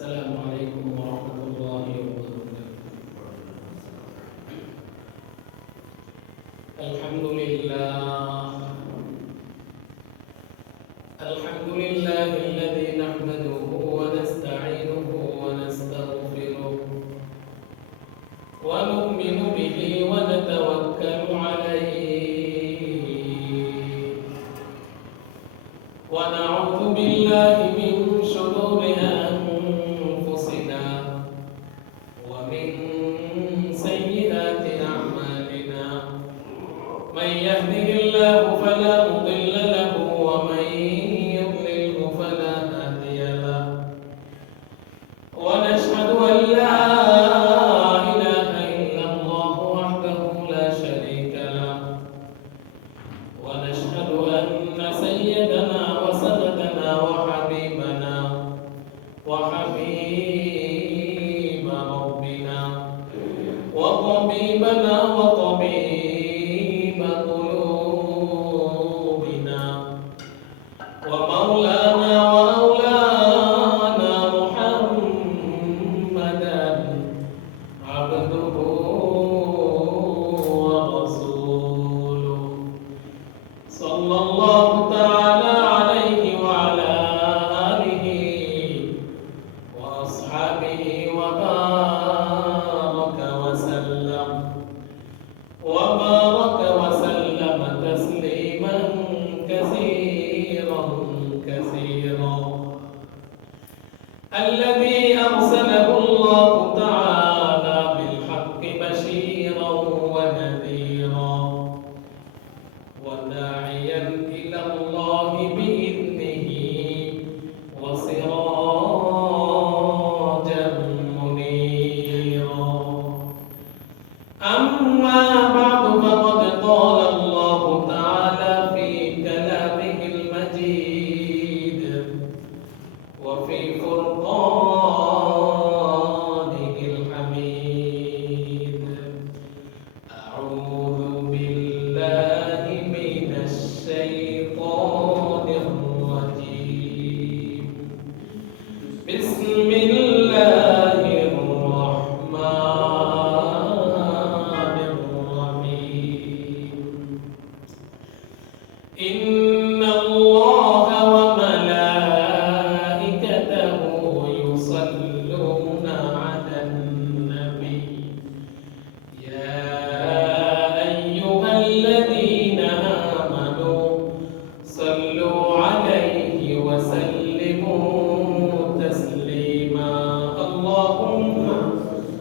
السلام عليكم ورحمة الله وبركاته. الحمد لله الذي نحمده ونستعينه ونستغفره ونؤمن به ونتوكل عليه ونعوذ بالله من شرور أنفسنا ومن سيئات أعمالنا من يهده الله فلا مضل له ومن يضلله فلا هادي له ونشهد أن لا إله إلا الله وحده لا شريك له ونشهد أن سيدنا وسندنا وحبيبنا وحبيب ربنا وطبيبنا وطبيب قلوبنا ومولانا وأولانا محمدا عبده ورسوله صلى الله تعالى عليه وعلى آله وأصحابه وبارك وسلم تسليما كثيرا كثيرا الذي أرسله الله تعالى بالحق بشيرا ونذيرا وداعيا إلى الله بإذنه وسراجا منيرا أما بعد فقد قال الله تعالى في كلامه المجيد وفي فرقانه الحميد أعوذ بالله من الشيطان الرجيم بسم الله الرحمن الرحيم إن الله وملائكته يصلون على النبي يا أيها الذين آمنوا صلوا عليه وسلموا تسليما اللهم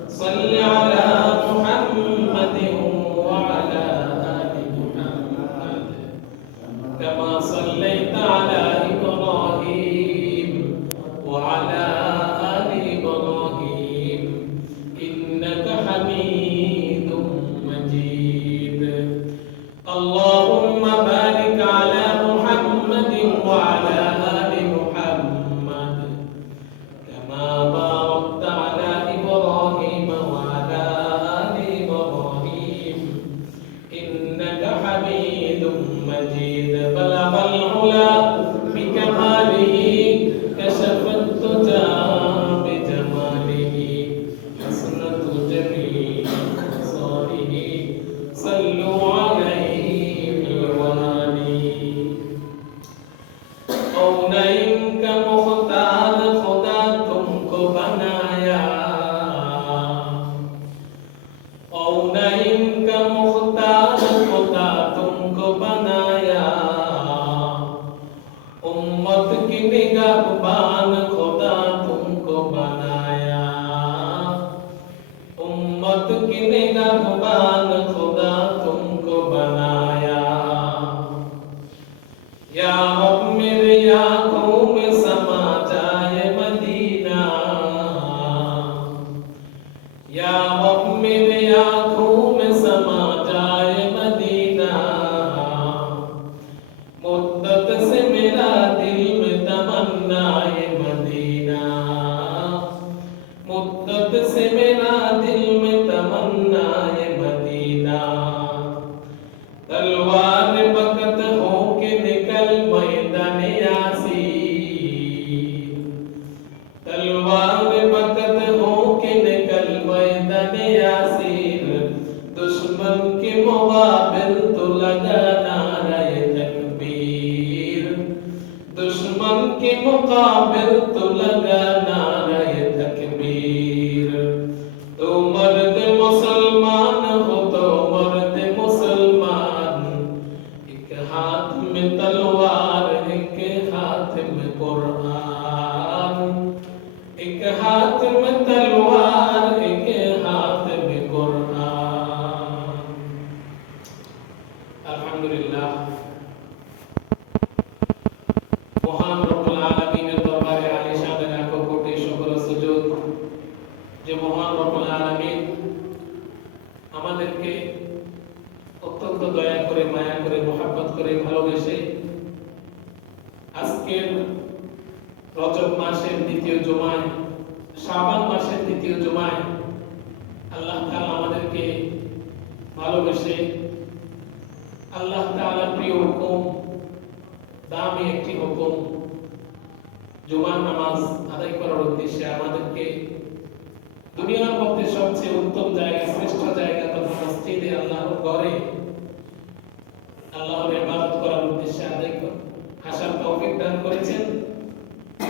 صل على محمد وعلى آل محمد كما صليت على إبراهيم وعلى آل إبراهيم إنك حميد مجيد اللهم بارك على محمد وعلى آل محمد كما باركت على إبراهيم وعلى آل إبراهيم إنك حميد مجيد بلغ العلا بكماله كشف الدجى तलवार वक़्त हो के निकल मैदान यासीर दुश्मन के मुक़ाबिल तो लगा नारे तकबीर दुश्मन के मुक़ाबिल तो लगा नारे तकबीर तो मर्द मुसलमान हो तो मर्द मुसलमान एक हाथ में तलवार एक हाथ में कुरान एक हाथ में तलवार एक हाथ में कुरान अल्हम्दुलिल्लाह মহান রব্বুল আলামিনের দরবারে আলিশান লাখো কোটি শুকর ও সুজুদ যে মহান রব্বুল আলামিন আমাদেরকে অত্যন্ত দয়া করে মায়া করে মহব্বত করে ভালোবেসে আজকের রজব মাসের দ্বিতীয় জুমায় শাবান মাসের দ্বিতীয় জুমায় আল্লাহ তাআলা আমাদেরকে ভালোবেসে আল্লাহ তাআলার প্রিয় হুকুম দামি একটি হুকুম জুমার নামাজ আদায় করার উদ্দেশ্যে আমাদেরকে দুনিয়ার মধ্যে সবচেয়ে উত্তম জায়গা শ্রেষ্ঠ জায়গা তথা মসজিদে আল্লাহর ঘরে আল্লাহর ইবাদত করার উদ্দেশ্যে আসার তৌফিক দান করেছেন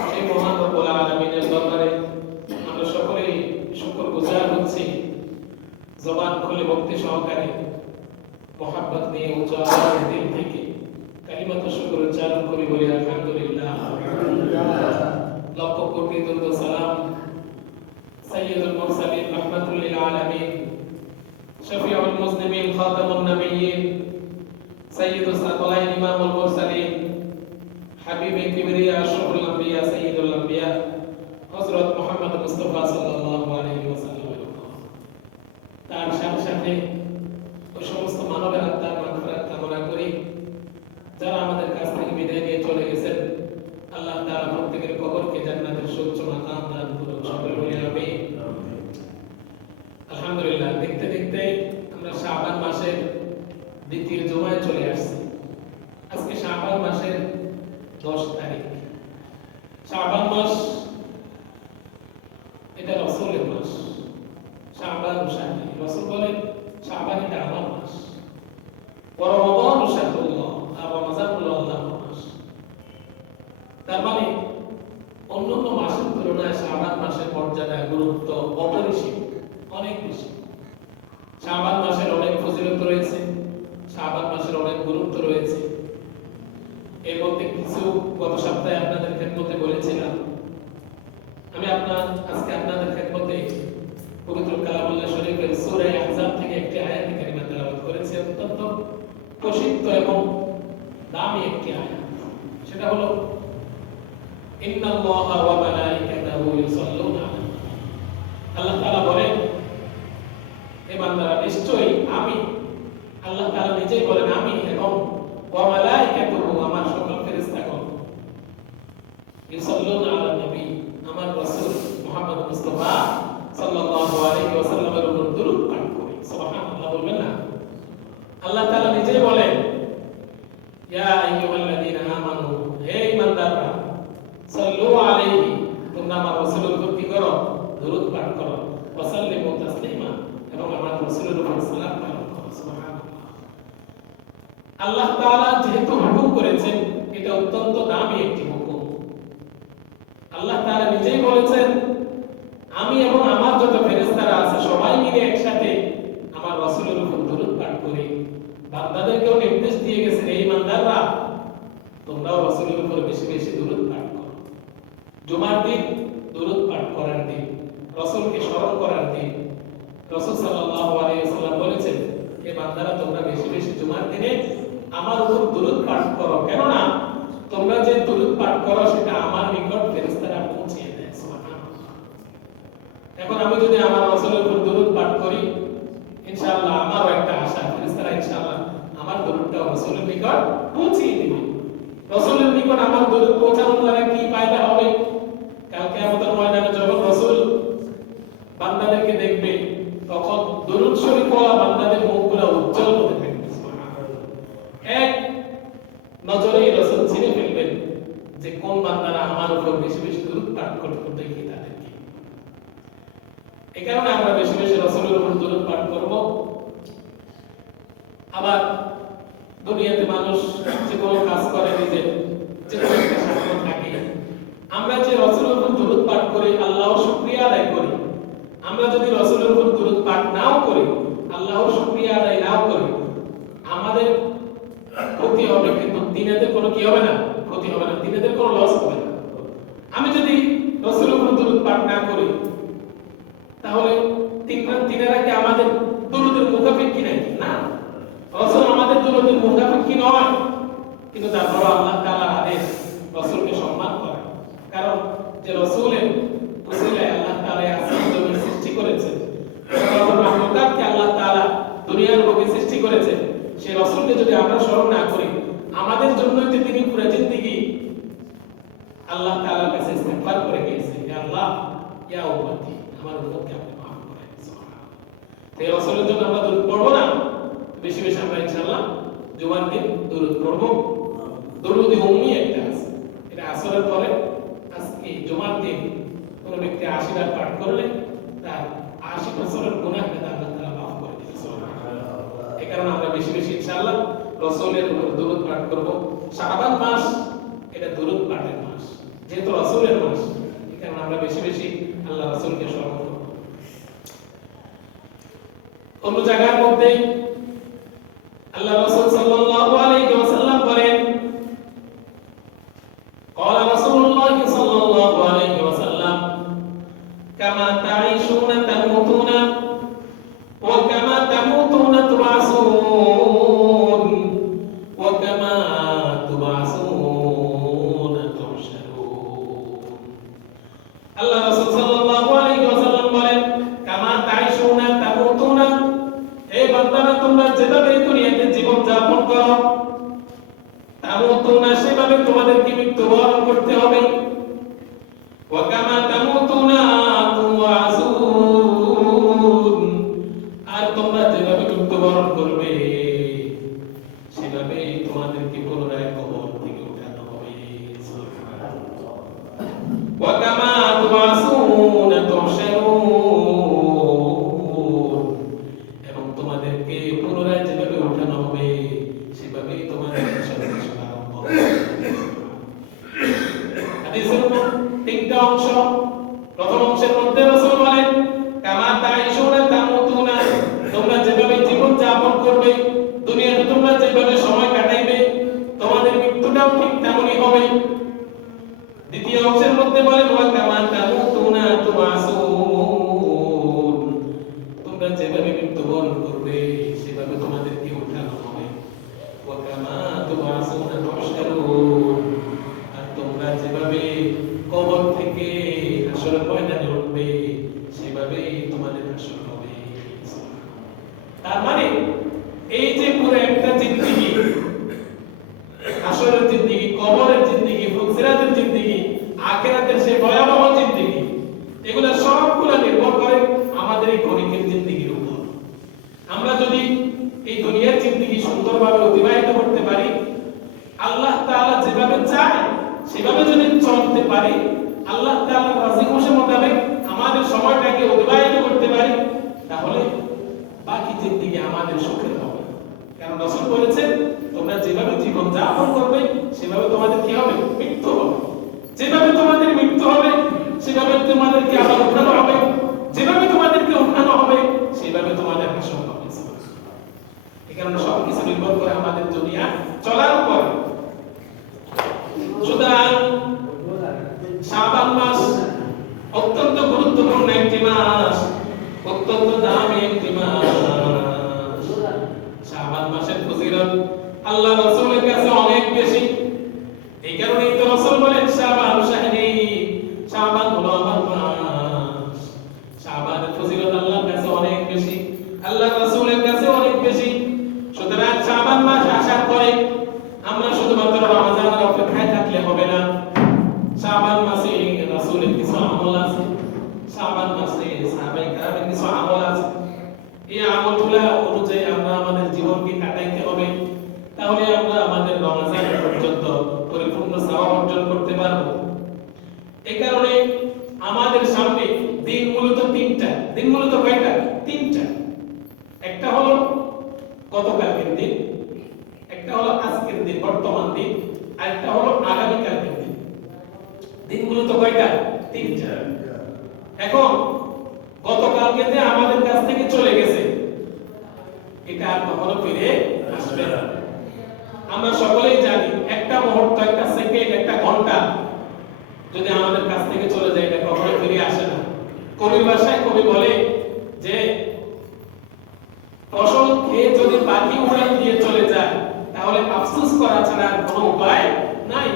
সেই মহান রব্বুল আলামিনের দরবারে আমরা সকলেই শুকরগুজার হচ্ছি জবান খুলে ভক্তি সহকারে মহব্বত নিয়ে উচ্চ আওয়াজে দিল থেকে কালিমাত শুকর উচ্চারণ করি বলি আলহামদুলিল্লাহ লক্ষ কোটি দরুদ ও সালাম সাইয়্যিদুল মুরসালিন রাহমাতুল লিল আলামিন শফিউল মুসলিমিন খাতামুন নবিয়্যিন সাইয়্যিদুস সাকলাইন ইমামুল মুরসালিন হাবিবে কিবরিয়া আশরাফুল আম্বিয়া সাইয়্যিদুল আম্বিয়া হযরত মুহাম্মদ মুস্তাফা সাল্লাল্লাহু আলাইহি ওয়াসাল্লাম তার সাথে ওই সমস্ত মানবের আত্মার মাগফিরাত কামনা করি যারা আমাদের কাছ থেকে বিদায় নিয়ে চলে গেছেন আল্লাহ তাআলা প্রত্যেকের কবরকে জান্নাতের সুউচ্চ মাকাম দান করুন সকলে বলি আমিন আলহামদুলিল্লাহ দেখতে দেখতে আমরা শাবান মাসের দ্বিতীয় জুমায় চলে আসছি আজকে শাবান মাসের 10 তারিখ শাবান মাস এটা রাসূলের মাস শাবান শাহরি রাসূল বলেন শাবান এটা আমার মাস রমাদান শাহরুল্লাহ আর রমজান হলো আল্লাহর মাস তার মানে অন্যান্য মাসের তুলনায় শাবান মাসের মর্যাদা গুরুত্ব অপরিসীম অনেক বেশি শাবান মাসের অনেক ফজিলত রয়েছে শাবান মাসের অনেক গুরুত্ব রয়েছে এর মধ্যে কিছু গত সপ্তাহে আপনাদের খেদমতে বলেছিলাম আমি আজকে আপনাদের খেদমতে পবিত্র কালামুল্লাহ শরীফের সূরা আহজাব থেকে একটি আয়াত কারিমা তেলাওয়াত করেছি অত্যন্ত প্রসিদ্ধ এবং দামি একটি আয়াত সেটা হলো ইন্নাল্লাহা ওয়া মালাইকাতাহু ইউসাল্লুনা আল্লাহ তাআলা বলেন হে বান্দারা নিশ্চয়ই আমি আল্লাহ তাআলা নিজেই বলেন আমি এবং ওয়া মালাইকাতুহু আমার সকল ফেরেশতাগণ ইউসাল্লুনা আলা নবী আমার রাসূল মুহাম্মদ মুস্তাফা সাল্লাল্লাহু আলাইহি ওয়াসাল্লামের উপর দরুদ পাঠ করে সুবহানাল্লাহ বলবেন না আল্লাহ তাআলা নিজেই বলেন ইয়া আইয়ুহাল্লাযীনা আমানু হে ঈমানদাররা সাল্লু আলাইহি তোমরা আমার রাসূলের উপর কি করো দরুদ পাঠ করো ওয়া সাল্লিমু তাসলিমা এবং আমার রাসূলের উপর সালাত প্রেরণ করো সুবহানাল্লাহ আল্লাহ তাআলা যেহেতু হুকুম করেছেন এটা অত্যন্ত দামি একটি হুকুম আল্লাহ তাআলা নিজেই বলেছেন আমি এবং আমার যত ফেরেশতারা আছে সবাই মিলে একসাথে আমার রাসূলের উপর দরুদ পাঠ করি বান্দাদেরকেও নির্দেশ দিয়ে গেছেন এই ইমানদাররা তোমরাও রাসূলের উপর বেশি বেশি দরুদ পাঠ করো জুমার দিন দরুদ পাঠ করার দিন রাসূলকে স্মরণ করার দিন রাসূল সাল্লাল্লাহু আলাইহি ওয়াসাল্লাম বলেছেন হে বান্দারা তোমরা বেশি বেশি জুমার দিনে আমার উপর দরুদ পাঠ করো কেন না তোমরা যে দরুদ পাঠ করো সেটা আমার নিকট ফেরেশতারা পৌঁছে দেয় সুবহানাল্লাহ এখন আমি যদি আমার রাসূলের উপর দরুদ পাঠ করি ইনশাআল্লাহ আমারও একটা আশা ফেরেশতারা ইনশাআল্লাহ আমার দরুদটা রাসূলের নিকট পৌঁছে দিবে রাসূলের নিকট আমার দরুদ পৌঁছানোর দ্বারা কি ফায়দা হবে কাল কিয়ামতের ময়দানে যখন রাসূল বান্দাদেরকে দেখবে তখন দরুদ শরীফ পড়া বান্দাদের মুখগুলো উজ্জ্বল হতে থাকবে সুবহানাল্লাহ এক নজরেই রাসূল চিনে ফেলবেন যে কোন বান্দারা আমার উপর বেশি বেশি দরুদ পাঠ করতে দেখি তাদেরকে এই কারণে আমরা বেশি বেশি রাসূলের উপর দরুদ পাঠ করব। আবার দুনিয়াতে মানুষ যে কোনো কাজ করে, নিজের যে কোনো একটা স্বার্থ থাকে, আমরা যে রাসূলের উপর দরুদ পাঠ করি, আল্লাহর শুকরিয়া আদায় করি। আমরা যদি রাসূলের উপর দরুদ পাঠ নাও করি, আল্লাহর শুকরিয়া আদায় নাও করি, আমাদের ক্ষতি হবে, কিন্তু দিনেদের কোনো কি হবে না, ক্ষতি হবে না, দিনেদের কোনো লস হবে না। আমি যদি রাসূলের উপর দরুদ পাঠ না করি, তাহলে তিনারা কি আমাদের দরুদের মুখাপেক্ষী কি নাকি? না, রাসূল আমাদের দরুদের মুখাপেক্ষী নয়, কিন্তু তারপর আল্লাহ তাআলা আদেশ রাসূলকে সম্মান করা। কারণ যে রাসূলের উসিলায় আল্লাহ তাআলা আসমান জমিন সৃষ্টি করেছে, মাখলুকাতকে আল্লাহ তাআলা দুনিয়ার বুকে সৃষ্টি করেছে, সেই রাসূলকে যদি আমরা স্মরণ না করি, আমাদের জন্যই তো তিনি পুরো জিন্দেগি আল্লাহ তাআলার কাছে ইস্তিগফার করে গিয়েছে, ইয়া আল্লাহ ইয়া উম্মতি, আমার উম্মতকে আপনি মাফ করেন। সুবহানাল্লাহ। তো এই রাসূলের জন্য আমরা দরুদ পড়ব না, বেশি বেশি আমরা ইনশাআল্লাহ জুমার দিন দরুদ পড়ব। দরুদ উম্মি একটা আছে, এটা আসরের পরে আজকে জুমার দিন কোন ব্যক্তি 80 বার পাঠ করলে তার 80 বছরের গুনাহ আল্লাহ তাআলা মাফ করে দিবেন। সুবহানাল্লাহ। এই কারণে আমরা বেশি বেশি ইনশাআল্লাহ রাসূলের উপর দরুদ পাঠ করব। শাবান মাস এটা দরুদ পাঠের মাস, যেহেতু রাসূলের মাস, এই কারণে আমরা বেশি বেশি আল্লাহ রাসূলকে স্মরণ করব। অন্য জায়গার মধ্যে আল্লাহ রাসূল সাল্লাল্লাহু আলাইহি ওয়াসাল্লাম বলেন, قال رسول الله صلى الله عليه وسلم كما تعيشون تموتون وكما تموتون تبعثون وكما تبعثون تحشرون। আল্লাহ রাসূল সাল্লাল্লাহু আলাইহি ওয়াসাল্লাম বলেন, কামা তাইশুনা তামুতুনা, এই বান্দারা তোমরা যেভাবে দুনিয়াতে জীবন যাপন করো, তামুতুনা সেভাবে তোমাদেরকে মৃত্যুবরণ করতে হবে। ওয়া কামা তামুতুনা তুআসুন, আর তোমরা যেভাবে মৃত্যুবরণ করবে সেভাবে তোমাদেরকে পুনরায় কবর থেকে উঠানো হবে। সুবহানাল্লাহ। ওয়া কামা তুআসুন তুহশারুন, এবং তোমাদেরকে পুনরায় যেভাবে উঠানো হবে সেভাবেই তোমাদের সর্বনাশ আরম্ভ হবে। হাদিসের তিনটা অংশ। প্রথম অংশের মধ্যে রাসূল বলেন, কামা তাইশুনা তামুতুনা, তোমরা যেভাবে জীবন যাপন করবে, দুনিয়াতে তোমরা যেভাবে সময় কাটাইবে, তোমাদের মৃত্যুটাও ঠিক তেমনই হবে। দ্বিতীয় অংশের মধ্যে বলেন, ওয়া কামা তামুতুনা তুআসুন, তোমরা যেভাবে মৃত্যুবরণ করবে সেভাবে তোমাদেরকে উঠানো হবে। ওয়া কামা তুআসুনা তুহশারুন, আর তোমরা যেভাবে কবর থেকে হাসরের ময়দানে উঠবে সেভাবেই তোমাদের হাসর হবে। তার মানে এই যে পুরো একটা জিন্দেগি, হাসরের জিন্দেগি, কবরের জিন্দেগি, ফুলসিরাতের জিন্দেগি, আখিরাতের সেই ভয়াবহ জিন্দেগি, এগুলা সবগুলা নির্ভর করে আমাদের এই ক্ষণিকের জিন্দেগির উপর। আমরা যদি এই দুনিয়ার জিন্দেগি সুন্দরভাবে অতিবাহিত করতে পারি, আল্লাহ তাআলা যেভাবে চায় সেভাবে যদি চলতে পারি, আল্লাহ তাআলার রাজি খুশি মোতাবেক আমাদের সময়টাকে অতিবাহিত করতে পারি, তাহলে বাকি জিন্দেগি আমাদের সুখের হবে। কারণ রাসূল বলেছেন, তোমরা যেভাবে জীবন যাপন করবে সেভাবে তোমাদের কি হবে, মৃত্যু হবে। যেভাবে তোমাদের মৃত্যু হবে সেভাবে তোমাদেরকে আবার উঠানো হবে, যেভাবে তোমাদেরকে উঠানো হবে সেভাবে তোমাদের হাসর হবে। এই কারণে সবকিছু নির্ভর করে আমাদের দুনিয়া চলার উপর। সুতরাং শাবান মাস অত্যন্ত গুরুত্বপূর্ণ একটি মাস, অত্যন্ত দামি একটি মাস। শাবান মাসের ফজিলত আল্লাহ রাসূলের কাছে অনেক বেশি। এই কারণেই তো রাসূল বলেন, শাবান শাহরি, শাবান হলো আমার মাস। শাবানের ফজিলত আল্লাহর কাছে অনেক বেশি, আল্লাহ রাসূলের কাছে অনেক বেশি। সুতরাং শাবান মাস আসার পরে আমরা শুধুমাত্র রমজানের অপেক্ষায় থাকলে হবে না। শাবান মাসে রাসূলের কিছু আমল আছে, শাবান মাসে সাহাবায়ে কেরামের কিছু আমল আছে। এই আমলগুলো অনুযায়ী আমরা আমাদের জীবনকে কাটাইতে হবে, তাহলে আমরা আমাদের রমজান পর্যন্ত পরিপূর্ণ সওয়াব অর্জন করতে পারবো। এই কারণে আমাদের সামনে দিন মূলত তিনটা। দিন কয়টা? তিনটা। একটা হলো গতকালকের দিন, একটা হলো আজকের দিন বর্তমান দিন, আর একটা হলো আগামীকালকের দিন। দিনগুলো তো কয়টা? তিনটা। এখন গতকালকে যে আমাদের কাছ থেকে চলে গেছে এটা আর কখনো ফিরে আসবে না। আমরা সকলেই জানি একটা মুহূর্ত, একটা সেকেন্ড, একটা ঘন্টা যদি আমাদের কাছ থেকে চলে যায় এটা কখনো ফিরে আসে না। কবির ভাষায় কবি বলে যে ফসল খেয়ে যদি পাখি উড়াল দিয়ে চলে যায় তাহলে আফসোস করা ছাড়া কোনো উপায় নাই।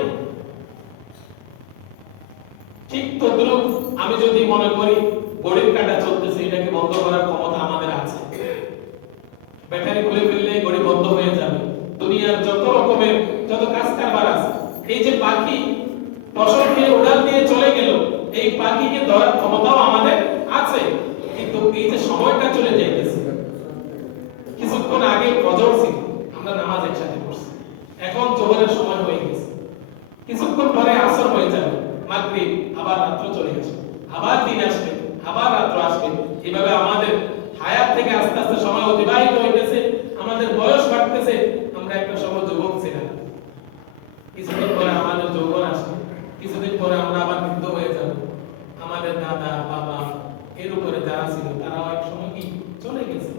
ঠিক তদ্রুপ আমি যদি মনে করি ঘড়ির কাঁটা চলতেছে, এটাকে বন্ধ করার ক্ষমতা আমাদের আছে। ব্যাটারি খুলে ফেললে ঘড়ি বন্ধ হয়ে যাবে। দুনিয়ার যত রকমের যত কাজ কারবার আছে, এই যে পাখি ফসল খেয়ে উড়াল দিয়ে চলে গেল, এই পাখিকে ধরার ক্ষমতাও আমাদের আছে। কিন্তু এই যে সময়টা চলে যাইতেছে, কিছুক্ষণ আগে ফজর ছিল, আমরা নামাজ একসাথে পড়ছি, এখন জোহরের সময় হয়ে গেছে, কিছুক্ষণ পরে আসর হয়ে যাবে, মাগরিব, আবার রাত্র চলে আসবে, আবার দিন আসবে, আবার রাত্র আসবে। এইভাবে আমাদের হায়াত থেকে আস্তে আস্তে সময় অতিবাহিত হইতেছে, আমাদের বয়স বাড়তেছে। আমরা একটা সময় যুবক ছিলাম, কিছুদিন পরে আমাদের যৌবন আসবে, কিছুদিন পরে আমরা আবার বৃদ্ধ হয়ে যাব। আমাদের দাদা বাবা এর উপরে যারা ছিল তারাও এক সময় কি চলে গেছে,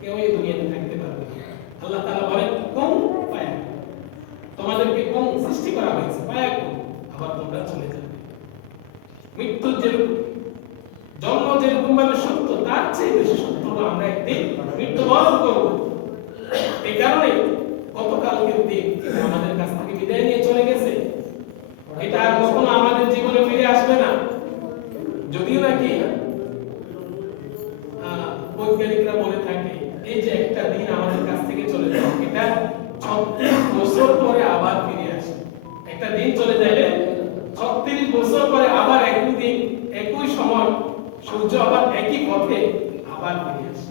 কেউ এই দুনিয়াতে থাকতে পারবে না। আল্লাহ তাআলা বলেন কোন পায়া, তোমাদেরকে কোন সৃষ্টি করা হয়েছে, পায়া কোন, আবার তোমরা চলে যাবে। মৃত্যু যেরকম, জন্ম যেরকম ভাবে সত্য, তার চেয়ে বেশি সত্য হলো আমরা একদিন মৃত্যুবরণ করব। এই কারণে গতকালকের দিন আমাদের কাছ থেকে বিদায় নিয়ে চলে গেছে, এটা আর কখনো আমাদের জীবনে ফিরে আসবে না। যদিও নাকি বৈজ্ঞানিকরা বলে থাকে এই যে একটা দিন আমাদের কাছ থেকে চলে যায়, এটা 36 বছর পরে আবার ফিরে আসে। একটা দিন চলে যাইলে 36 বছর পরে আবার একই দিন একই সময় সূর্য আবার একই পথে আবার ফিরে আসে।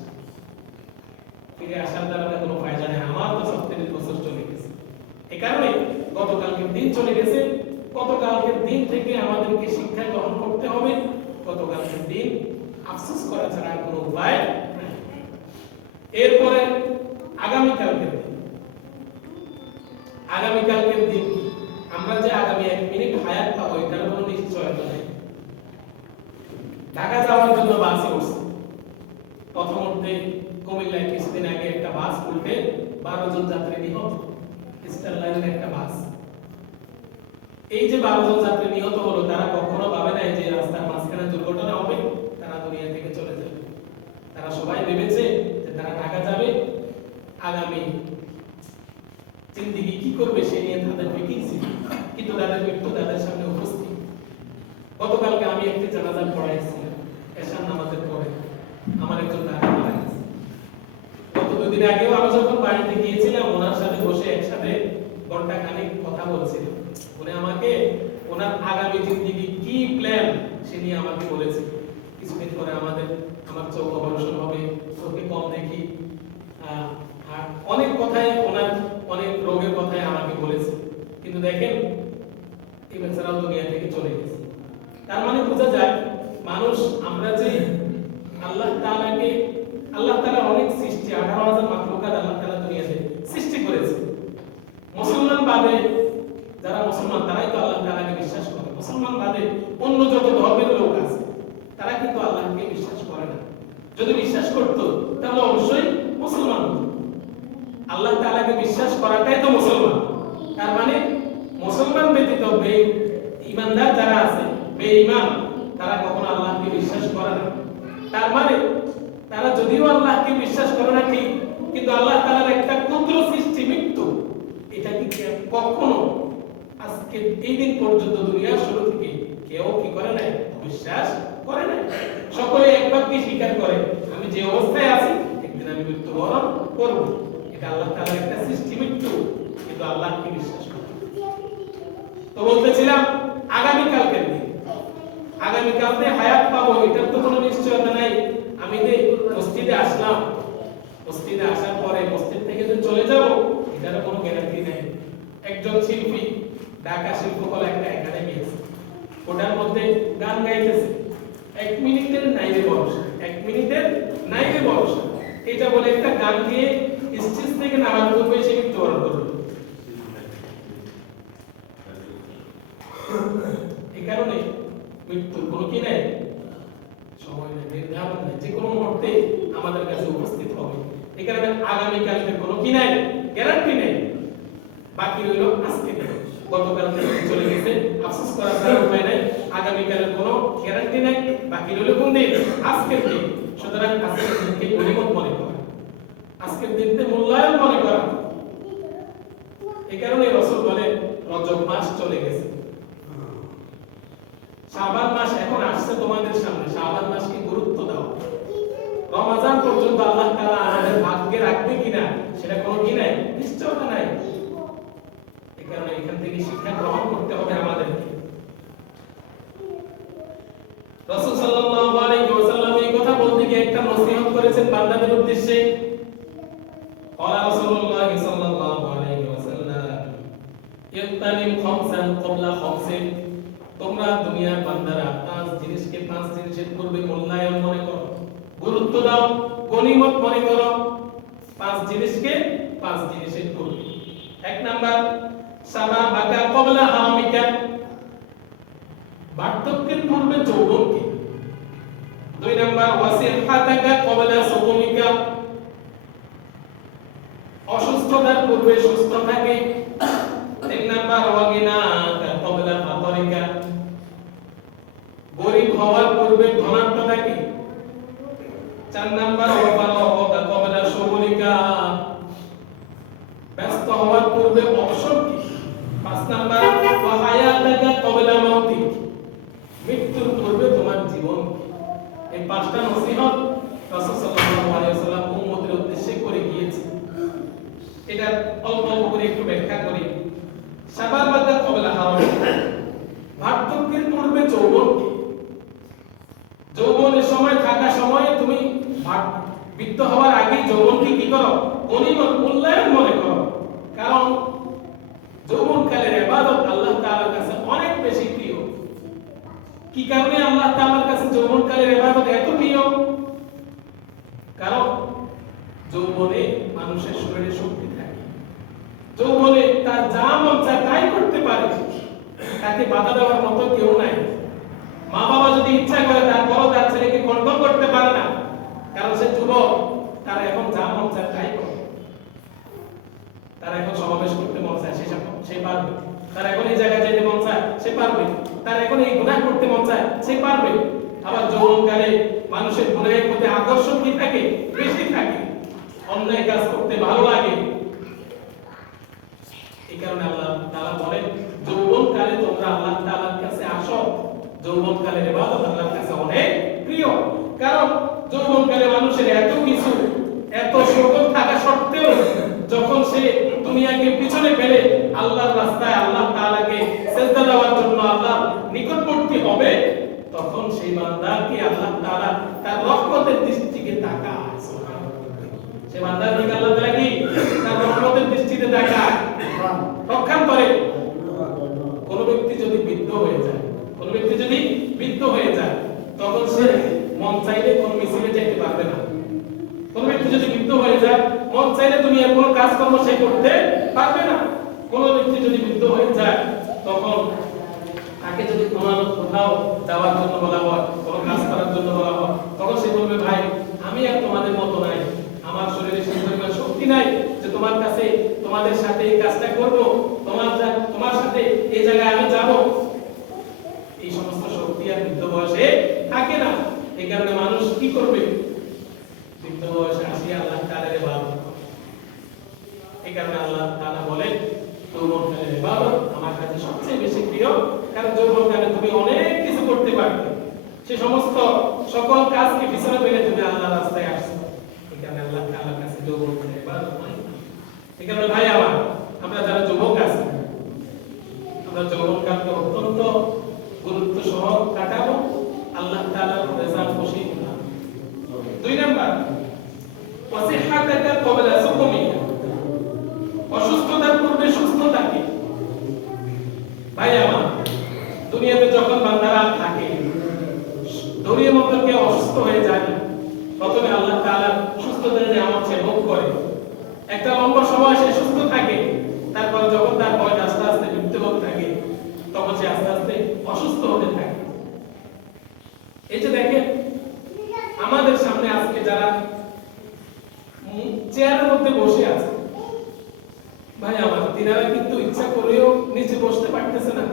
ফিরে আসার দ্বারা কোনো ফায়দা নেই, আমার তো 36 বছর চলে গেছে। এই কারণে গতকালকের দিন চলে গেছে, গতকালকের দিন থেকে আমাদেরকে শিক্ষা গ্রহণ করতে হবে। গতকালকের দিন আফসোস করা ছাড়া কোনো উপায় নেই। এরপরে আগামীকালকের দিন, আগামীকালকের দিন কি আমরা যে আগামী 1 মিনিট হায়াত পাবো এটার কোনো নিশ্চয়তা নেই। ঢাকা যাওয়ার জন্য বাসে উঠছি, প্রথমে কুমিল্লায় কিছুদিন আগে একটা বাস উল্টে 12 জন যাত্রী নিহত, ইস্টার্ন লাইনের একটা বাস। এই যে 12 জন যাত্রী নিহত হলো, তারা কখনো ভাবে নাই যে রাস্তার মাঝখানে দুর্ঘটনা হবে, তারা দুনিয়া থেকে চলে যাবে। তারা সবাই ভেবেছে যে তারা ঢাকা যাবে, আগামী জিন্দেগি কি করবে সে নিয়ে তাদের ফিকির ছিল, কিন্তু তাদের মৃত্যু তাদের সামনে উপস্থিত। গতকালকে আমি একটি জানাজা পড়াইছিলাম, এশার নামাজের পরে আমার একজন দাদা মারা গেছে। গত 2 দিন আগেও আমি যখন বাড়িতে গিয়েছিলাম, ওনার সাথে বসে একসাথে ঘন্টা খানিক কথা বলছিলাম। উনি আমাকে ওনার আগামী জিন্দেগি কি প্ল্যান সে নিয়ে আমাকে বলেছে। কিছুদিন পরে আমার চোখ অপারেশন হবে, চোখে কম দেখি, আর অনেক কথাই ওনার অনেক রোগের কথাই আমাকে বলেছে। কিন্তু দেখেন এই বেচারাও দুনিয়া থেকে চলে গেছে। তার মানে বোঝা যায় মানুষ, আমরা যে আল্লাহ তাআলা অনেক সৃষ্টি, 18,000 মাখলুকাত আল্লাহ তাআলা দুনিয়াতে সৃষ্টি করেছে। মুসলমান বাদে যারা মুসলমান তারাই তো আল্লাহ তাআলাকে বিশ্বাস করে। মুসলমান বাদে অন্য যত ধর্মের লোক আছে তারা কিন্তু আল্লাহকে বিশ্বাস করে না। যদি বিশ্বাস করত তাহলে অবশ্যই মুসলমান হতো। আল্লাহ তাআলাকে বিশ্বাস করাটাই তো মুসলমান। তার মানে মুসলমান ব্যতীত ইমানদার যারা আছে, বেঈমান, তারা কখনো আল্লাহকে বিশ্বাস করে না। তার মানে তারা যদিও আল্লাহকে বিশ্বাস করে না ঠিক, কিন্তু আল্লাহ তাআলার একটা ক্ষুদ্র সৃষ্টি মৃত্যু, এটা কি কখনো আজকে এই দিন পর্যন্ত দুনিয়ার শুরু থেকে কেউ কি করে নাই? বিশ্বাস করে নাই। সকলে একবার কি স্বীকার করে, আমি যে অবস্থায় আছি একদিন আমি মৃত্যুবরণ করব। এটা আল্লাহ তাআলার একটা সৃষ্টি মৃত্যু, কিন্তু আল্লাহকে বিশ্বাস করে। তো বলতেছিলাম আগামীকালকের দিন, আগামীকালকে হায়াত পাবো এটার তো কোনো নিশ্চয়তা নাই। আমি যে মসজিদে আসলাম, মসজিদে আসার পরে মসজিদ থেকে যে চলে যাব এটারও কোনো গ্যারান্টি নেই। একজন শিল্পী, ঢাকা শিল্পকলা একটা একাডেমি আছে, ওটার মধ্যে গান গাইতেছে, এক মিনিটের নাইরে ভরসা, এক মিনিটের নাইরে ভরসা, এটা বলে একটা গান দিয়ে স্টেজ থেকে নামার পূর্বে সে মৃত্যুবরণ করবে। এই কারণে মৃত্যুর কোনো কি নেই, সময় নেই, নির্ধারণ নেই, যে কোনো মুহূর্তে আমাদের কাছে উপস্থিত হবে। এই কারণে আগামীকালকে কোনো কি নাই, গ্যারান্টি নেই। বাকি রইল আজকে। গতকাল চলে গেছে, আফসোস করার কারণ উপায় নাই। আগামীকালের কোনো গ্যারান্টি নাই, বাকি রইল কোন দিন, আজকের দিন। সুতরাং আজকের দিনকে গনিমত মনে করা, আজকের দিনকে মূল্যায়ন মনে করা। এই কারণে রাসূল বলেন রজব মাস চলে গেছে, শাবান মাস এখন আসছে তোমাদের সামনে, শাবান মাসকে গুরুত্ব দাও। রমজান পর্যন্ত আল্লাহ তাআলা আমাদের ভাগ্যে রাখবে কিনা সেটা কোনো কি নাই, নিশ্চয়তা নাই। এই কারণে এখান থেকে শিক্ষা গ্রহণ করতে হবে আমাদেরকে। রাসূল সাল্লাল্লাহু আলাইহি ওয়াসাল্লাম এই কথা বলতে গিয়ে একটা নসিহত করেছেন বান্দাদের উদ্দেশ্যে। ক্বালা রাসূলুল্লাহ সাল্লাল্লাহু আলাইহি ওয়াসাল্লাম ইত্তানিম খামসান ক্বাবলা খামসিন, তোমরা দুনিয়ার বান্দারা পাঁচ জিনিসকে পাঁচ জিনিসের পূর্বে মূল্যায়ন মনে করো, গুরুত্ব দাও, গনিমত মনে করো। পাঁচ জিনিসকে পাঁচ জিনিসের পূর্বে। এক নাম্বার শাবাবাকা ক্বাবলা হারামিকা, বার্ধক্যের পূর্বে যৌবনকে। দুই নাম্বার ওয়াসিহাতাকা ক্বাবলা সুকুমিকা, অসুস্থতার পূর্বে সুস্থতাকে। তিন নাম্বার ওয়াগিনাকা ক্বাবলা ফাকরিকা, গরিব হওয়ার পূর্বে ধনাত্মতাকে। চার নাম্বার ওয়াফারাকা ক্বাবলা শুগুলিকা, ব্যস্ত হওয়ার পূর্বে অবসরকে। পাঁচ নাম্বার ওয়াহায়াতাকা ক্বাবলা মাউতিক, মৃত্যুর পূর্বে তোমার জীবনকে। এই পাঁচটা নসিহত রাসূল সাল্লাল্লাহু আলাইহি ওয়াসাল্লাম উম্মতের উদ্দেশ্যে করে গিয়েছে। এটা অল্প অল্প করে একটু ব্যাখ্যা করি। শাবাবাকা ক্বাবলা হারামিকা, বার্ধক্যের পূর্বে যৌবনকে। যৌবনের সময় থাকা সময়ে তুমি বৃদ্ধ হওয়ার আগে যৌবনকে কি করো, গনিমত মূল্যায়ন মনে করো। কারণ যৌবনকালের ইবাদত আল্লাহ তাআলার কাছে অনেক বেশি প্রিয়। কি কারণে আল্লাহ তাআলার কাছে যৌবনকালের ইবাদত এত প্রিয়? কারণ যৌবনে মানুষের শরীরে শক্তি থাকে, যৌবনে তার যা মন চায় তাই করতে পারে, তাকে বাধা দেওয়ার মতো কেউ নাই। মা বাবা যদি ইচ্ছা করে তারপরও তার ছেলেকে কন্ট্রোল করতে পারে না, কারণ সে যুবক, তার এখন যা মন চায় তাই করে। তার এখন সমাবেশ করতে মন চায় সে পারবে, তার এখন এই জায়গায় যেতে মন চায় সে পারবে, তার এখন এই গুনাহ করতে মন চায় সে পারবে। আবার যৌবনকালে মানুষের গুনাহের প্রতি আকর্ষণ কি থাকে, বেশি থাকে, অন্যায় কাজ করতে ভালো লাগে। এই কারণে আল্লাহ তাআলা বলেন যৌবনকালে তোমরা আল্লাহ তাআলার কাছে আসো। যৌবনকালের ইবাদত আল্লাহর কাছে অনেক প্রিয়। কারণ যৌবনকালে মানুষের এত কিছু, এত সকল থাকা সত্ত্বেও যখন সে দুনিয়াকে পিছনে ফেলে আল্লাহর রাস্তায় আল্লাহ তাআলাকে সিজদা দেওয়ার জন্য আল্লাহর নিকটবর্তী হবে, তখন সেই বান্দাকে আল্লাহ তাআলা তার রহমতের দৃষ্টিতে তাকায়। সুবহানাল্লাহ, সেই বান্দার দিকে আল্লাহ তাআলা কি তার রহমতের দৃষ্টিতে তাকায়, রক্ষণ করে। কোন ব্যক্তি যদি বৃদ্ধ হয়ে যায়, কোন ব্যক্তি যদি বৃদ্ধ হয়ে যায়, তখন সে মন চাইলে কোন মিছিলে যেতে পারবে না। কোন ব্যক্তি যদি বৃদ্ধ হয়ে যায়, মন চাইলে দুনিয়ার কোনো কাজকর্ম সে করতে পারবে না। কোন ব্যক্তি যদি বৃদ্ধ হয়ে যায়, তখন তাকে যদি কোথাও যাওয়ার জন্য বলা হয়, কোনো কাজ করার জন্য বলা হয়, তখন সে বলবে ভাই আমি আর তোমাদের মতো নাই, আমার শরীরে সেই পরিমাণ শক্তি নাই যে তোমার কাছে তোমাদের সাথে এই কাজটা করব, তোমার সাথে এই জায়গায় আমি যাব। এই সমস্ত শক্তি আর বৃদ্ধ বয়সে থাকে না। এই কারণে মানুষ কি করবে, বৃদ্ধ বয়সে আসিয়া আল্লাহ তাআলার ইবাদত। এই কারণে আল্লাহ তাআলা বলেন যৌবনকালের ইবাদত আমার কাছে সবচেয়ে বেশি প্রিয়। কারণ যৌবনকালে তুমি অনেক কিছু করতে পারবে, সে সমস্ত সকল কাজকে পিছনে ফেলে তুমি আল্লাহর রাস্তায় আসছো। এই কারণে আল্লাহ তাআলার কাছে যৌবনকালের ইবাদত অনেক। এই কারণে ভাই আমার, আমরা যারা যুবক আছি, আমরা যৌবনকালকে অত্যন্ত গুরুত্ব সহ কাটাবো, আল্লাহ তাআলার রেজা খুশি হলাম। দুই নাম্বার ওয়াসিহাতাকা ক্বাবলা সুকুমিকা, অসুস্থতার পূর্বে সুস্থতাকে। ভাই আমার, দুনিয়াতে যখন বান্দারা থাকে, দুনিয়ার প্রথমে আল্লাহ তাআলা সুস্থতার নিয়ামত সে ভোগ করে, একটা লম্বা সময় সে সুস্থ থাকে, তারপর যখন তার বয়স আস্তে আস্তে বৃদ্ধি হতে থাকে তখন সে আস্তে আস্তে অসুস্থ হতে থাকে। এই যে দেখেন আমাদের সামনে আজকে যারা চেয়ারের মধ্যে বসে আছে, ভাই আমার তিনারা কিন্তু ইচ্ছা করেও নিচে বসতে পারতেছে না,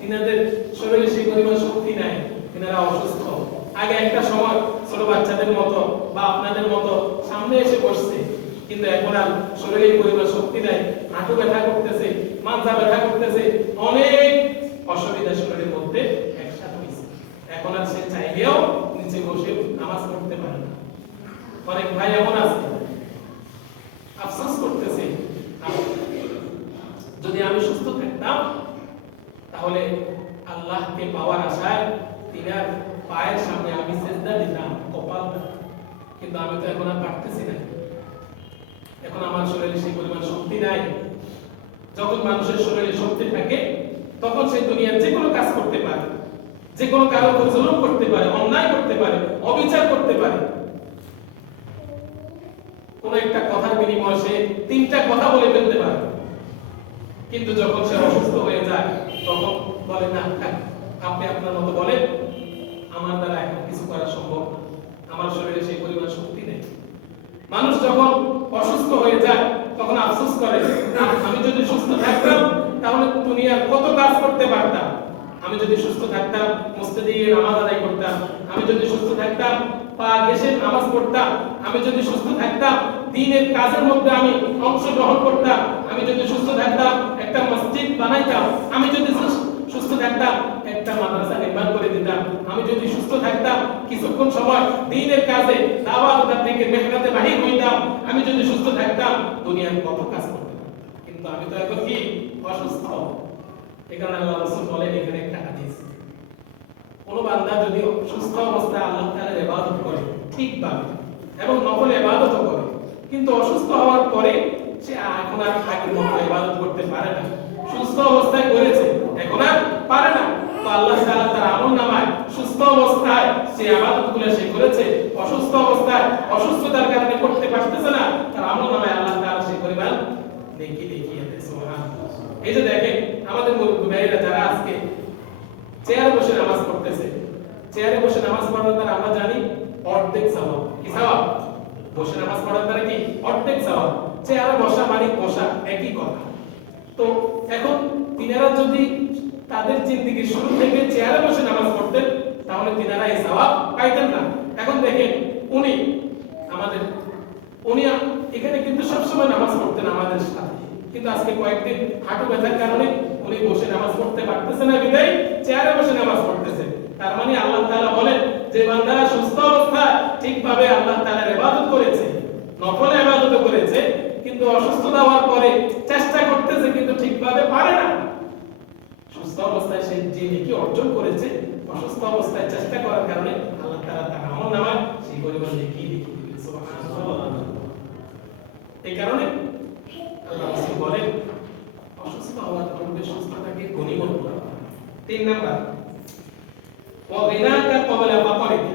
তিনাদের শরীরে সেই পরিমাণ শক্তি নাই, তিনারা অসুস্থ। আগে একটা সময় ছোট বাচ্চাদের মতো বা আপনাদের মতো সামনে এসে বসছে, কিন্তু এখন আর শরীরে পরিমাণ শক্তি নাই, হাঁটু ব্যথা করতেছে, মাথা ব্যথা করতেছে, অনেক অসুবিধা শরীরের মধ্যে একসাথে হয়েছে। এখন আর সে চাইলেও নিচে বসে নামাজ পড়তে পারে না। অনেক ভাই এমন আছে আফসোস করতেছে, যদি আমি সুস্থ থাকতাম তাহলে আল্লাহকে পাওয়ার আশায় তিনার পায়ের সামনে আমি সিজদা দিতাম, কপাল, কিন্তু আমি তো এখন আর পারতেছি না, এখন আমার শরীরে সেই পরিমাণ শক্তি নাই। যখন মানুষের শরীরে শক্তি থাকে তখন সে দুনিয়ার যে কোনো কাজ করতে পারে, যে কোনো কারোর উপর জুলুম করতে পারে, অন্যায় করতে পারে, অবিচার করতে পারে। কোন একটা কথার বিনিময়ে সে তিনটা কথা বলে ফেলতে পারে, কিন্তু যখন সে অসুস্থ হয়ে যায় তখন বলে না আপনি আপনার মতো বলেন, আমার দ্বারা এখন কিছু করা সম্ভব না, আমার শরীরে সেই পরিমাণ শক্তি নেই। মানুষ যখন অসুস্থ হয়ে যায় তখন আফসোস করে, আমি যদি সুস্থ থাকতাম তাহলে দুনিয়ার কত কাজ করতে পারতাম, আমি যদি সুস্থ থাকতাম মসজিদে গিয়ে নামাজ আদায় করতাম, আমি যদি সুস্থ থাকতাম পা ঘেঁষে নামাজ পড়তাম, আমি যদি সুস্থ থাকতাম দ্বীনের কাজের মধ্যে আমি অংশগ্রহণ করতাম, আমি যদি সুস্থ থাকতাম একটা মসজিদ বানাইতাম, আমি যদি সুস্থ থাকতাম একটা মাদ্রাসা নির্মাণ করে দিতাম, আমি যদি সুস্থ থাকতাম কিছুক্ষণ সময় দ্বীনের কাজে দাওয়াত তাবলীগের মেহনতে বাহির হইতাম, আমি যদি সুস্থ থাকতাম দুনিয়ার কত কাজ করতে পারতাম, কিন্তু আমি তো এখন কি অসুস্থ। এখানে আল্লাহ রাসূল বলেন, এখানে একটা হাদিস, কোন বান্দা যদি সুস্থ অবস্থায় আল্লাহ তাআলার ইবাদত করে ঠিকভাবে এবং নফল ইবাদত করে, কিন্তু অসুস্থ হওয়ার পরে সে এখন আর আগের মতো ইবাদত করতে পারে না, সুস্থ অবস্থায় করেছে এখন আর পারে না, তো আল্লাহ তাআলা তার আমলনামায় সুস্থ অবস্থায় যে ইবাদতগুলো সে করেছে অসুস্থ অবস্থায় অসুস্থতার কারণে করতে পারতেছে না, তার আমলনামায় আল্লাহ তাআলা সেই পরিমাণ নেকি দেখিয়ে দেয়। সুবহানাল্লাহ। এই যে দেখেন আমাদের মুরব্বি ভাইরা যারা আজকে চেয়ারে বসে নামাজ পড়তেছে, চেয়ারে বসে নামাজ পড়ার দ্বারা আমরা জানি অর্ধেক সওয়াব। কি সওয়াব? বসে নামাজ পড়ার দ্বারা কি অর্ধেক সওয়াব, চেয়ারে বসা মানে বসা একই কথা। তো এখন তিনারা যদি তাদের জিন্দেগি শুরু থেকে চেয়ারে বসে নামাজ পড়তেন তাহলে তিনারা এই সওয়াব পাইতেন না। এখন দেখেন উনি এখানে কিন্তু সবসময় নামাজ পড়তেন আমাদের সাথে, কিন্তু আজকে কয়েকদিন হাঁটু ব্যথার কারণে উনি বসে নামাজ পড়তে পারতেছে না, বিদায় চেয়ারে বসে নামাজ পড়তেছে। তার মানে আল্লাহ তাআলা বলেন যে বান্দারা সুস্থ অবস্থায় ঠিকভাবে আল্লাহ তাআলার ইবাদত করেছে, নফল ইবাদত করেছে, কিন্তু অসুস্থতা হওয়ার পরে চেষ্টা করতেছে কিন্তু ঠিকভাবে পারে না। সুস্থ অবস্থায় সে যে নেকি অর্জন করেছে, অসুস্থ অবস্থায় চেষ্টা করার কারণে আল্লাহ তাআলা তার আমলনামায় সেই পরিমাণ নেকি লিখে দিয়েছেন। সুবহানাল্লাহ। এই কারণে আল্লাহ রাসূল বলেন অসুস্থ হওয়ার পূর্বে সুস্থতাকে গনিমত করা। 3 নাম্বার ওয়া বিনাকা ক্বাবলা ফাকরিকা,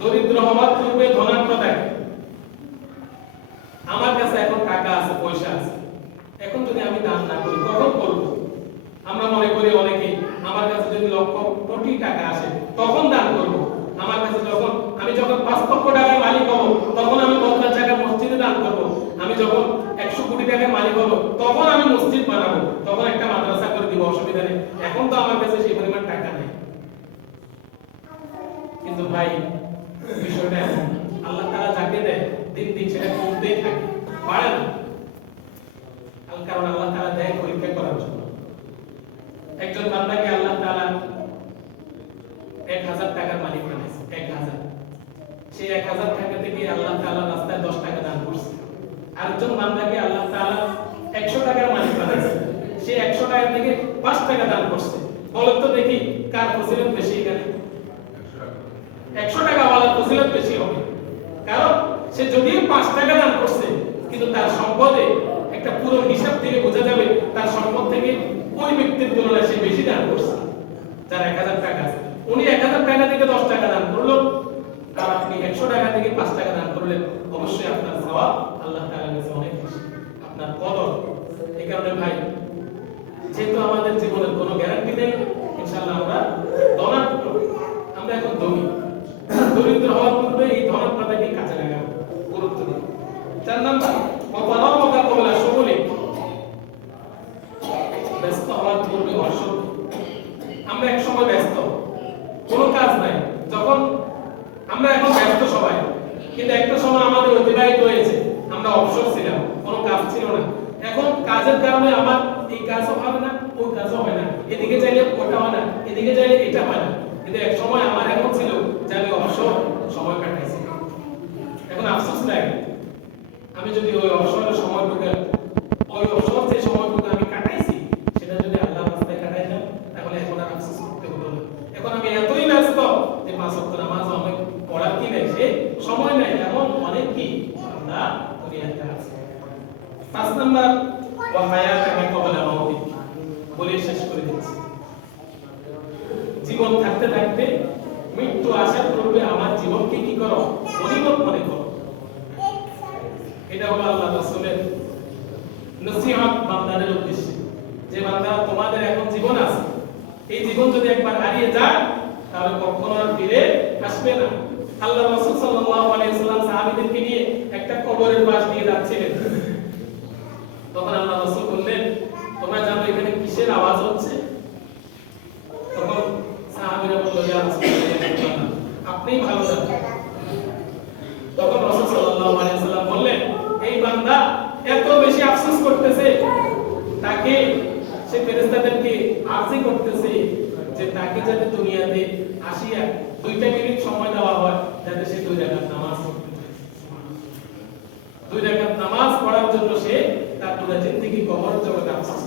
দরিদ্র হওয়ার পূর্বে ধনাত্ম থাকে। আমার কাছে এখন টাকা আছে, পয়সা আছে, এখন যদি আমি দান না করি কখন করব? আমরা মনে করি অনেকে আমার কাছে যদি লক্ষ কোটি টাকা আসে তখন দান করব, আমার কাছে আমি যখন 5 লক্ষ টাকার মালিক হব তখন আমি 50 টাকা মসজিদে দান করব, আমি যখন 100 কোটি টাকার মালিক হব তখন আমি মসজিদ বানাবো, তখন একটা মাদ্রাসা করে দিব, অসুবিধা নেই, এখন তো আমার কাছে সেই পরিমাণ টাকা নেই। কিন্তু ভাই বিষয়টা আল্লাহ তাআলা যাকে দেয় দিন দিন সেটা কমতেই থাকে, বাড়ে না। কারণ আল্লাহ তাআলা দেয় পরীক্ষা করার জন্য। একজন বান্দাকে আল্লাহ তাআলা 1000 টাকার মালিক বানাইছে, 1000, সেই 1000 টাকা থেকে আল্লাহ তাআলা রাস্তায় 10 টাকা দান করছে। আরেকজন বান্দাকে আল্লাহ তাআলা 100 টাকার মালিক বানাইছে, সে 100 টাকা থেকে 5 টাকা দান করছে। বলেন তো দেখি কার ফজিলত বেশি? এখানে 100 টাকা ওয়ালার ফজিলত বেশি হবে, কারণ সে যদিও 5 টাকা দান করছে কিন্তু তার সম্পদে একটা পুরো হিসাব থেকে বোঝা যাবে তার সম্পদ থেকে ওই ব্যক্তির তুলনায় সে বেশি দান করছে। যার 1000 টাকা আছে, উনি 1000 টাকা থেকে 10 টাকা দান করলো, আর আমরা এখন ধনী, দরিদ্র হওয়ার পূর্বে এই ধনের কথাকে কাজে লাগাবো, গুরুত্ব দিই। 4 নাম্বার অপরামকা কবলা সকলে, ব্যস্ত হওয়ার পূর্বে অসৎ। আমরা এক সময় ব্যস্ত, কোনো কাজ নাই, যখন আমরা এখন ব্যস্ত সবাই, কিন্তু একটা সময় আমাদের অতিবাহিত হয়েছে, আমরা অবসর ছিলাম, কোনো কাজ ছিল না। এখন কাজের কারণে আমার এই কাজও হবে না, ওই কাজও হয় না, এদিকে চাইলে ওটা হয় না, এদিকে চাইলে এটা হয় না। কিন্তু এক সময় আমার এমন ছিল যে আমি অবসর সময় কাটাইছি। এখন আফসোস লাগে, আমি যদি ওই অবসরের সময়টুকু, ওই অবসর যে সময়টুকু আমি কাটাইছি সেটা যদি আল্লাহর রাস্তায় কাটাইতাম, তাহলে এখন আর আফসোস করতে হতো না। এখন আমি এতই ব্যস্ত যে 5 ওয়াক্ত নামাজ আমি পড়ার কি নেই, সে সময় নাই, এমন অনেক কি আমরা দুনিয়াতে আছে। 5 নাম্বার ওয়া হায়াতাকা ক্বাবলা মাউতিক, বলে শেষ করে দিচ্ছি। জীবন থাকতে থাকতে মৃত্যু আসার পূর্বে আমার জীবনকে কি করো, গনিমত মনে করো। এটা হলো আল্লাহ রাসূলের নসিহত বান্দাদের উদ্দেশ্যে, যে বান্দা তোমাদের এখন জীবন আছে, এই জীবন যদি একবার হারিয়ে যায় তাহলে কখনো আর ফিরে আসবে না। আল্লাহ রাসূল সাল্লাল্লাহু আলাইহি ওয়াসাল্লাম সাহাবীদেরকে নিয়ে একটা কবরের পাশ দিয়ে যাচ্ছিলেন, তখন আল্লাহ রাসূল বললেন, তোমরা জানো এখানে কিসের আওয়াজ হচ্ছে? তখন সাহাবীরা বলল, ইয়া রাসূলুল্লাহ, আপনিই ভালো জানেন। তখন রাসূল সাল্লাল্লাহু আলাইহি ওয়াসাল্লাম বললেন, এই বান্দা এত বেশি আফসোস করতেছে, তাকে সে ফেরেশতাদেরকে আরজি করতেছে যে তাকে যাতে দুনিয়াতে আসিয়া 2টা মিনিট সময় দেওয়া হয় যাতে সে 2 রাকাত নামাজ পড়তে পারে। 2 রাকাত নামাজ পড়ার জন্য সে তার পুরো জিন্দেগি কবর জগতে আফসোস